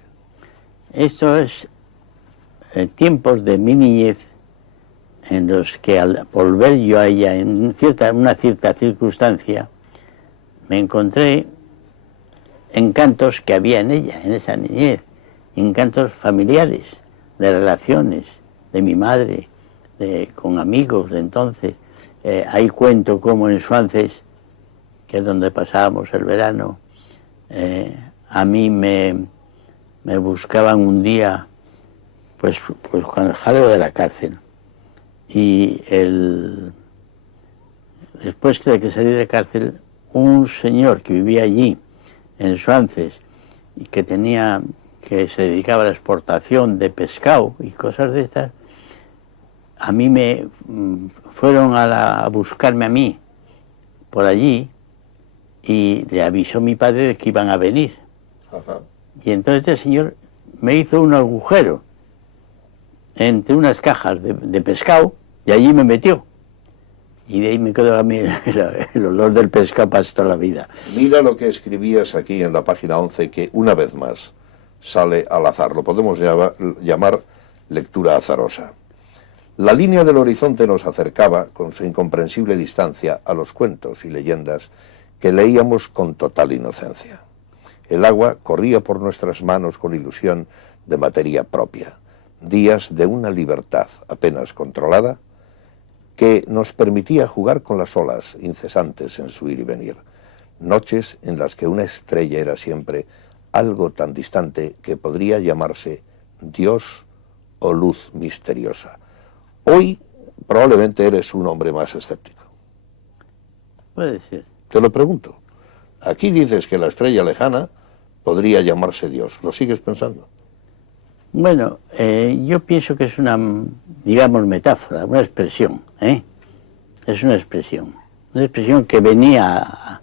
Esto es tiempos de mi niñez en los que al volver yo a ella en una cierta circunstancia me encontré encantos que había en ella, en esa niñez, encantos familiares, de relaciones, de mi madre, con amigos de entonces. Ahí cuento cómo en Suances, que es donde pasábamos el verano, a mí me buscaban un día, pues con el jaleo de la cárcel. Y después de que salí de cárcel, un señor que vivía allí, en Suances, y que se dedicaba a la exportación de pescado y cosas de estas, a mí me fueron a buscarme a mí por allí y le avisó mi padre de que iban a venir. Ajá. Y entonces el señor me hizo un agujero entre unas cajas de pescado y allí me metió. Y de ahí me quedó a mí el olor del pescado para toda la vida. Mira lo que escribías aquí en la página 11, que una vez más sale al azar. Lo podemos llamar lectura azarosa. La línea del horizonte nos acercaba, con su incomprensible distancia, a los cuentos y leyendas que leíamos con total inocencia. El agua corría por nuestras manos con ilusión de materia propia. Días de una libertad apenas controlada que nos permitía jugar con las olas incesantes en su ir y venir. Noches en las que una estrella era siempre algo tan distante que podría llamarse Dios o luz misteriosa. Hoy probablemente eres un hombre más escéptico. Puede ser. Te lo pregunto. Aquí dices que la estrella lejana podría llamarse Dios. ¿Lo sigues pensando? Bueno, yo pienso que es una, digamos, metáfora, una expresión, ¿eh? Es una expresión que venía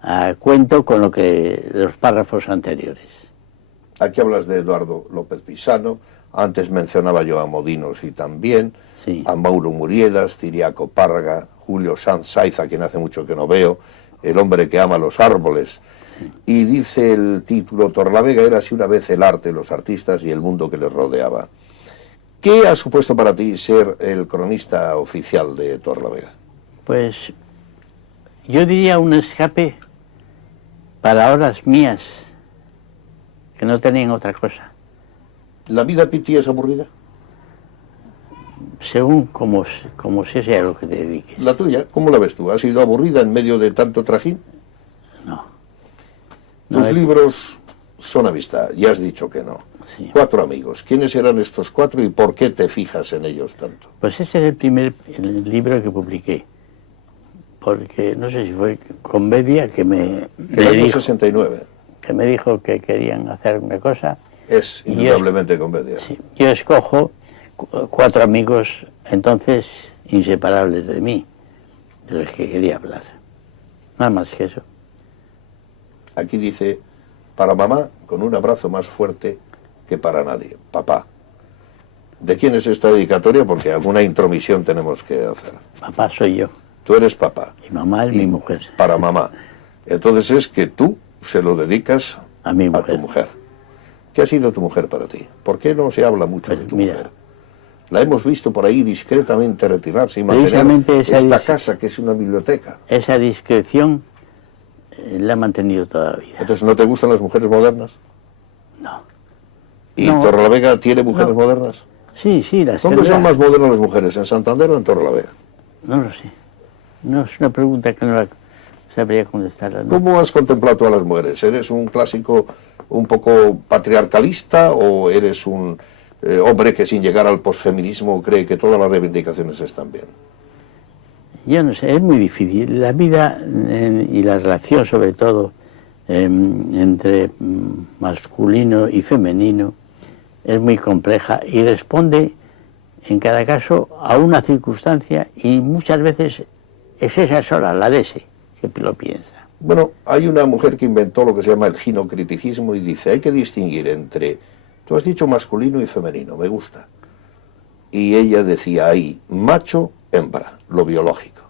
a cuento con los párrafos anteriores. Aquí hablas de Eduardo López Pisano, antes mencionaba yo a Modinos y también, Sí. a Mauro Muriedas, Ciriaco Párraga, Julio Sanz Saiz, a quien hace mucho que no veo, el hombre que ama los árboles. Y dice el título, Torlavega era así una vez el arte, los artistas y el mundo que les rodeaba. ¿Qué ha supuesto para ti ser el cronista oficial de Torlavega? Pues yo diría un escape para horas mías que no tenían otra cosa. ¿La vida, Piti, es aburrida? Según como sea lo que te dediques. ¿La tuya? ¿Cómo la ves tú? ¿Ha sido aburrida en medio de tanto trajín? No. Tus libros son amistad, ya has dicho que no. Sí. 4 amigos. ¿Quiénes eran estos 4 y por qué te fijas en ellos tanto? Pues este es el libro que publiqué. Porque no sé si fue Comedia que me El año dijo, 69. que me dijo que querían hacer una cosa. Es indudablemente Comedia. Sí, yo escojo 4 amigos entonces inseparables de mí, de los que quería hablar. Nada más que eso. Aquí dice, para mamá, con un abrazo más fuerte que para nadie. Papá. ¿De quién es esta dedicatoria? Porque alguna intromisión tenemos que hacer. Papá soy yo. Tú eres papá. Y mamá es mi mujer. Para mamá. Entonces es que tú se lo dedicas a tu mujer. ¿Qué ha sido tu mujer para ti? ¿Por qué no se habla mucho Pues de tu mira, mujer? La hemos visto por ahí discretamente retirarse y mantener Precisamente esta casa, que es una biblioteca. Esa discreción la ha mantenido toda la vida. Entonces, ¿no te gustan las mujeres modernas? No. ¿Y No. Torrelavega tiene mujeres No. modernas? Sí, las ¿Dónde tendrá. son más modernas las mujeres, en Santander o en Torrelavega? No lo sé. No es una pregunta que no la sabría contestar. ¿No? ¿Cómo has contemplado a las mujeres? ¿Eres un clásico un poco patriarcalista o eres un hombre que sin llegar al posfeminismo cree que todas las reivindicaciones están bien? Yo no sé, es muy difícil. La vida y la relación, sobre todo, entre masculino y femenino, es muy compleja y responde, en cada caso, a una circunstancia, y muchas veces es esa sola, la de ese, que lo piensa. Bueno, hay una mujer que inventó lo que se llama el ginocriticismo y dice, hay que distinguir entre, tú has dicho masculino y femenino, me gusta. Y ella decía ahí, macho, hembra, lo biológico.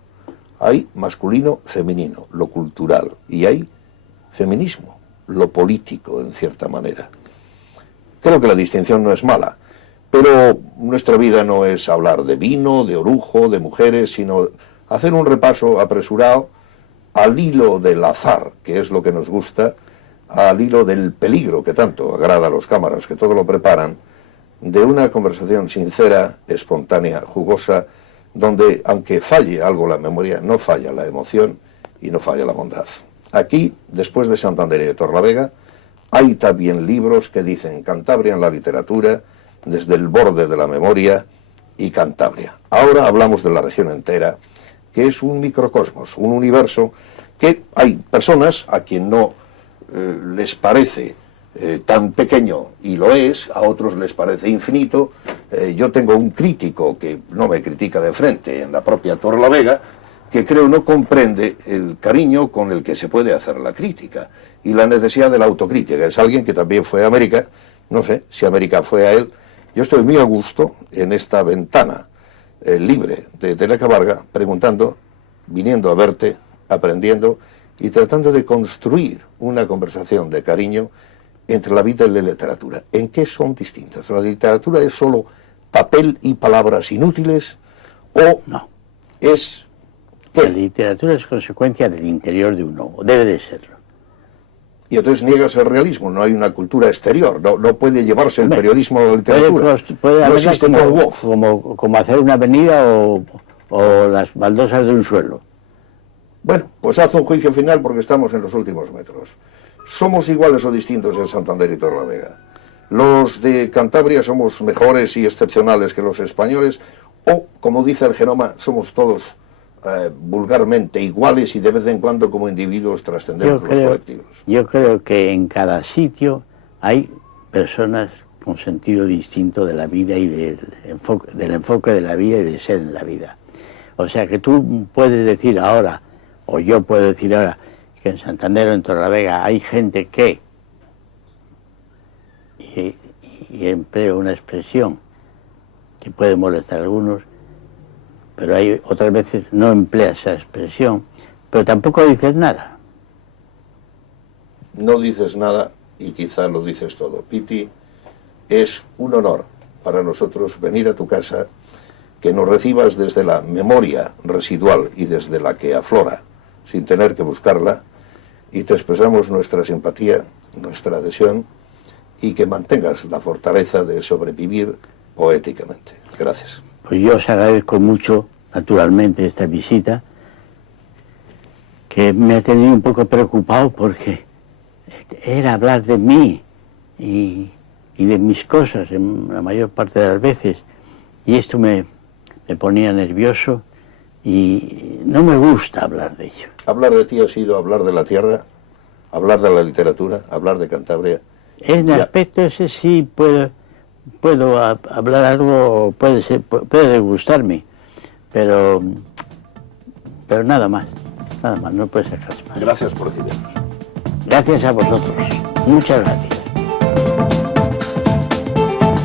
Hay masculino, femenino, lo cultural. Y hay feminismo, lo político, en cierta manera. Creo que la distinción no es mala, pero nuestra vida no es hablar de vino, de orujo, de mujeres, sino hacer un repaso apresurado al hilo del azar, que es lo que nos gusta, al hilo del peligro que tanto agrada a los cámaras, que todo lo preparan, de una conversación sincera, espontánea, jugosa, donde, aunque falle algo la memoria, no falla la emoción y no falla la bondad. Aquí, después de Santander y de Torrelavega, hay también libros que dicen Cantabria en la literatura, desde el borde de la memoria y Cantabria. Ahora hablamos de la región entera, que es un microcosmos, un universo que hay personas a quien no les parece tan pequeño, y lo es, a otros les parece infinito. Yo tengo un crítico que no me critica de frente en la propia Torrelavega, que creo no comprende el cariño con el que se puede hacer la crítica y la necesidad de la autocrítica. Es alguien que también fue a América, no sé si América fue a él. Yo estoy muy a gusto en esta ventana libre de Telecabarga, preguntando, viniendo a verte, aprendiendo y tratando de construir una conversación de cariño entre la vida y la literatura. ¿En qué son distintas? ¿La literatura es solo papel y palabras inútiles o No. es... La ¿qué? literatura es consecuencia del interior de uno, o debe de serlo. Y entonces niegas el realismo, no hay una cultura exterior, no puede llevarse el Hombre, periodismo a la literatura. Puede No haberla existe Tom Wolfe. como hacer una avenida o las baldosas de un suelo. Bueno, pues haz un juicio final porque estamos en los últimos metros. ¿Somos iguales o distintos en Santander y Torrelavega? ¿Los de Cantabria somos mejores y excepcionales que los españoles? ¿O, como dice el genoma, somos todos vulgarmente iguales y de vez en cuando como individuos trascendemos los colectivos? Yo creo que en cada sitio hay personas con sentido distinto de la vida y del enfoque de la vida y de ser en la vida. O sea que tú puedes decir ahora, o yo puedo decir ahora, que en Santander o en Torrelavega hay gente que, y empleo una expresión que puede molestar a algunos, pero hay otras veces no empleas esa expresión, pero tampoco dices nada. No dices nada y quizá lo dices todo. Piti, es un honor para nosotros venir a tu casa, que nos recibas desde la memoria residual y desde la que aflora, sin tener que buscarla, y te expresamos nuestra simpatía, nuestra adhesión, y que mantengas la fortaleza de sobrevivir poéticamente. Gracias. Pues yo os agradezco mucho, naturalmente, esta visita, que me ha tenido un poco preocupado porque era hablar de mí y de mis cosas en la mayor parte de las veces, y esto me ponía nervioso y no me gusta hablar de ello. Hablar de ti ha sido hablar de la tierra, hablar de la literatura, hablar de Cantabria. En aspecto ese sí puedo hablar algo, puede gustarme, pero nada más, no puede sacarse más. Gracias por recibirnos. Gracias a vosotros, muchas gracias.